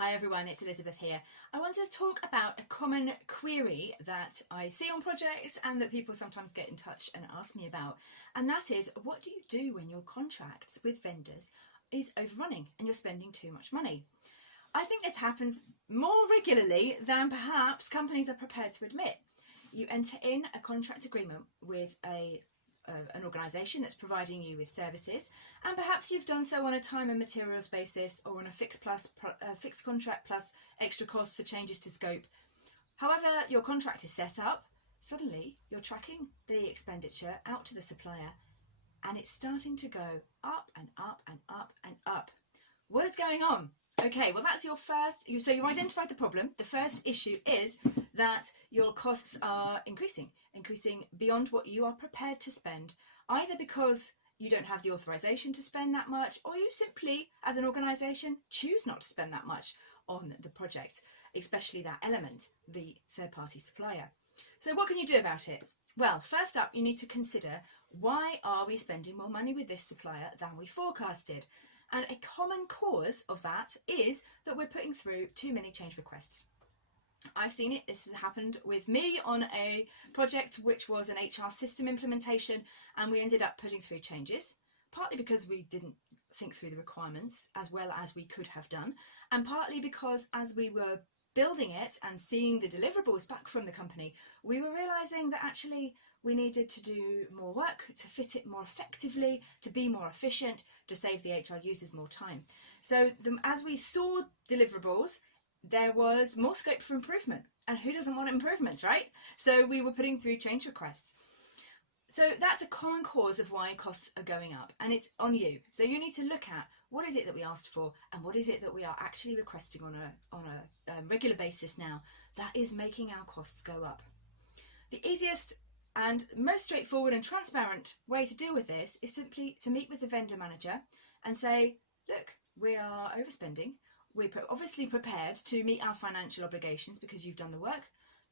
Hi everyone, it's Elizabeth here. I wanted to talk about a common query that I see on projects and that people sometimes get in touch and ask me about. And that is, what do you do when your contracts with vendors is overrunning and you're spending too much money? I think this happens more regularly than perhaps companies are prepared to admit. You enter in a contract agreement with an organisation that's providing you with services, and perhaps you've done so on a time and materials basis or on a fixed contract plus extra costs for changes to scope. However your contract is set up, suddenly you're tracking the expenditure out to the supplier and it's starting to go up and up and up and up. What is going on? Okay, well that's your first, so you've identified the problem. The first issue is that your costs are increasing beyond what you are prepared to spend, either because you don't have the authorization to spend that much, or you simply, as an organization, choose not to spend that much on the project, especially that element, the third-party supplier. So what can you do about it? Well, first up, you need to consider, why are we spending more money with this supplier than we forecasted? And a common cause of that is that we're putting through too many change requests. I've seen it. This has happened with me on a project which was an HR system implementation, and we ended up putting through changes, partly because we didn't think through the requirements as well as we could have done, and partly because as we were building it and seeing the deliverables back from the company, we were realizing that actually we needed to do more work to fit it more effectively, to be more efficient, to save the HR users more time. So as we saw deliverables, there was more scope for improvement, and who doesn't want improvements, right? So we were putting through change requests. So that's a common cause of why costs are going up, and it's on you. So you need to look at, what is it that we asked for and what is it that we are actually requesting on a regular basis now that is making our costs go up. The easiest and most straightforward and transparent way to deal with this is simply to meet with the vendor manager and say, look, we are overspending. We're obviously prepared to meet our financial obligations because you've done the work.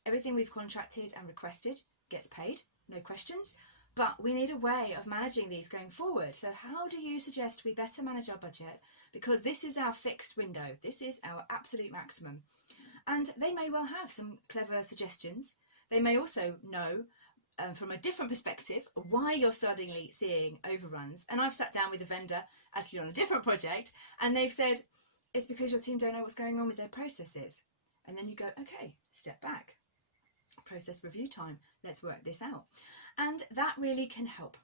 Everything we've contracted and requested gets paid, no questions, but we need a way of managing these going forward. So how do you suggest we better manage our budget? Because this is our fixed window. This is our absolute maximum. And they may well have some clever suggestions. They may also know from a different perspective why you're suddenly seeing overruns. And I've sat down with a vendor actually on a different project, and they've said, it's because your team don't know what's going on with their processes. And then you go, okay, step back. Process review time. Let's work this out. And that really can help.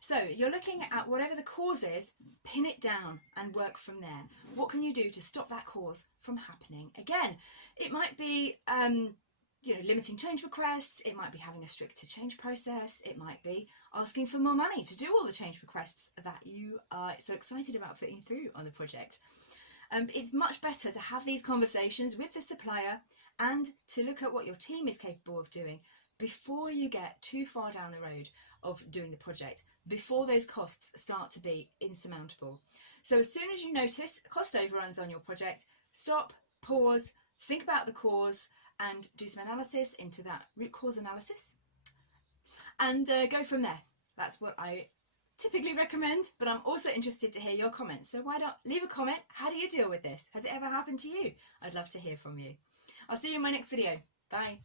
So you're looking at whatever the cause is, pin it down and work from there. What can you do to stop that cause from happening again? It might be limiting change requests. It might be having a stricter change process. It might be asking for more money to do all the change requests that you are so excited about putting through on the project. It's much better to have these conversations with the supplier and to look at what your team is capable of doing before you get too far down the road of doing the project, before those costs start to be insurmountable. So as soon as you notice cost overruns on your project, stop, pause, think about the cause and do some analysis into that root cause analysis and go from there. That's what I typically recommend, but I'm also interested to hear your comments. So why not leave a comment? How do you deal with this? Has it ever happened to you? I'd love to hear from you. I'll see you in my next video. Bye.